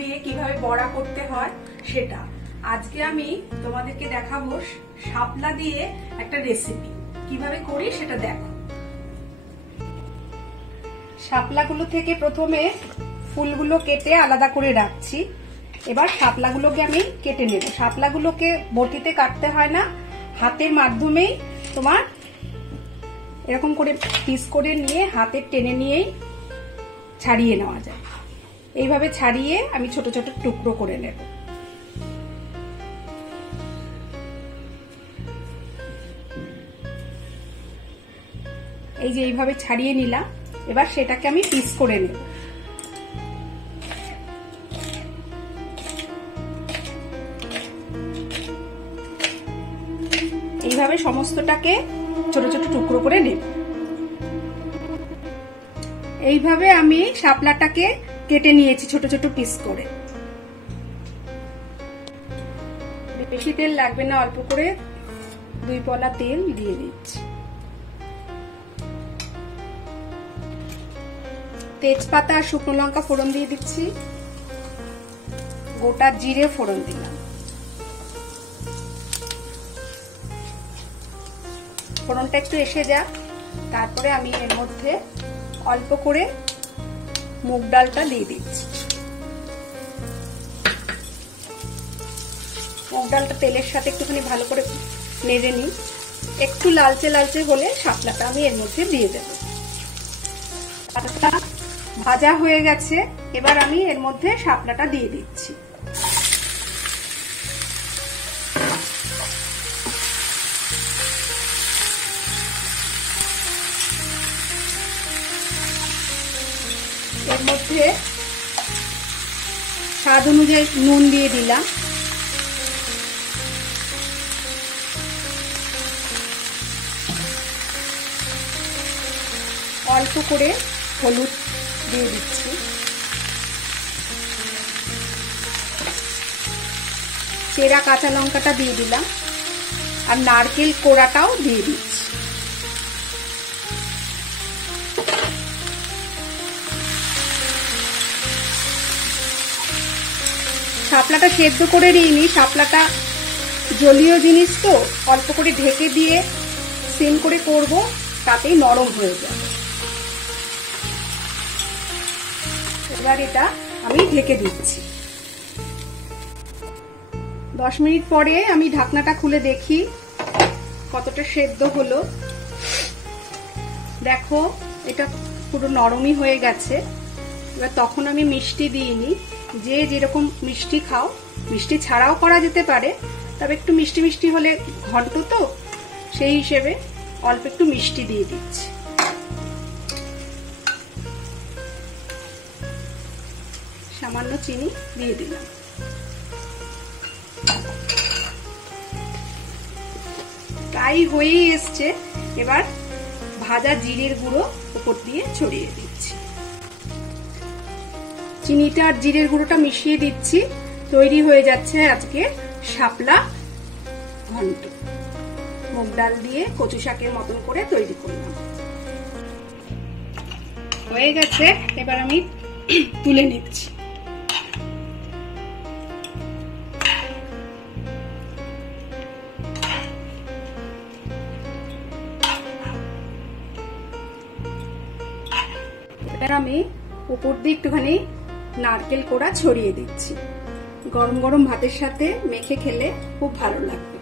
দিয়ে কিভাবে বড়া করতে হয় সেটা। আজকে আমি তোমাদেরকে দেখাবো শাপলা দিয়ে একটা রেসিপি, কিভাবে করি সেটা দেখো। শাপলাগুলো থেকে প্রথমে ফুলগুলো কেটে আলাদা করে রাখছি। এবার শাপলাগুলোকে আমি কেটে নেব। শাপলাগুলোকে বটিতে কাটতে হয় না, হাতের মাধ্যমেই তোমার এরকম করে পিস করে নিয়ে হাতে টেনে নিয়েই ছাড়িয়ে নেওয়া যায়। এইভাবে ছাড়িয়ে আমি ছোট ছোট টুকরো করে নেব। এই যে এইভাবে ছাড়িয়ে নিলাম। এবার সেটাকে আমি পিস করে নেব। এইভাবে সমস্তটাকে ছোট ছোট টুকরো করে নেব। এইভাবে আমি শাপলাটাকে কেটে নিয়েছি ছোট ছোট পিস করে। বেশি তেল লাগবে না, অল্প করে 2 পলা তেল দিয়ে দিচ্ছি। তেজপাতা আর শুকনো লঙ্কা ফোড়ন দিয়ে দিচ্ছি। গোটা জিরে ফোড়ন দিলাম। ফোড়নটা একটু এসে যাক, তারপরে আমি এর মধ্যে অল্প করে মুগ ডালটা দিয়ে দিচ্ছি। মুগ ডালটা তেলের সাথে একটুখানি ভালো করে নেড়ে নিই। একটু লালচে লালচে হলে শাপলাটা আমি এর মধ্যে দিয়ে দেব। ভাজা হয়ে গেছে, এবার আমি এর মধ্যে শাপলাটা দিয়ে দিচ্ছি। এর মধ্যে স্বাদ অনুযায়ী নুন দিয়ে দিলাম। অল্প করে হলুদ দিয়ে দিচ্ছি। চেরা কাঁচা লঙ্কাটা দিয়ে দিলাম আর নারকেল কোড়াটাও দিয়ে দিচ্ছি। শাপলাটা সেদ্ধ করে নিইনি, শাপলাটা জলীয় জিনিস তো অল্প করে ঢেকে দিয়ে সিম করে করব, তাতেই নরম হয়ে যাবে। এবার এটা আমি ঢেকে দিচ্ছি। 10 মিনিট পরে আমি ঢাকনাটা খুলে দেখি কতটা সেদ্ধ হলো। দেখো এটা পুরো নরমই হয়ে গেছে। এবার তখন আমি মিষ্টি দিইনি, যে যেরকম মিষ্টি খাও, মিষ্টি ছাড়াও করা যেতে পারে, তবে একটু মিষ্টি মিষ্টি হলে ঘন্ট তো, সেই হিসেবে অল্প একটু মিষ্টি দিয়ে দিচ্ছি। সামান্য চিনি দিয়ে দিলাম। প্রায় হয়েই এসছে। এবার ভাজা জিরের গুঁড়ো উপর দিয়ে ছড়িয়ে দিচ্ছি। চিনিটা আর জিরের গুঁড়োটা মিশিয়ে দিচ্ছি। তৈরি হয়ে যাচ্ছে আজকে শাপলা ঘন্ট। মুগ ডাল দিয়ে কচু শাকের মতন করে তৈরি করলাম। হয়ে গেছে, এবার আমি তুলে নিচ্ছি। এবার আমি উপর দিয়ে একটুখানি নারকেল কোড়া ছড়িয়ে দিচ্ছি। গরম গরম ভাতের সাথে মেখে খেলে খুব ভালো লাগবে।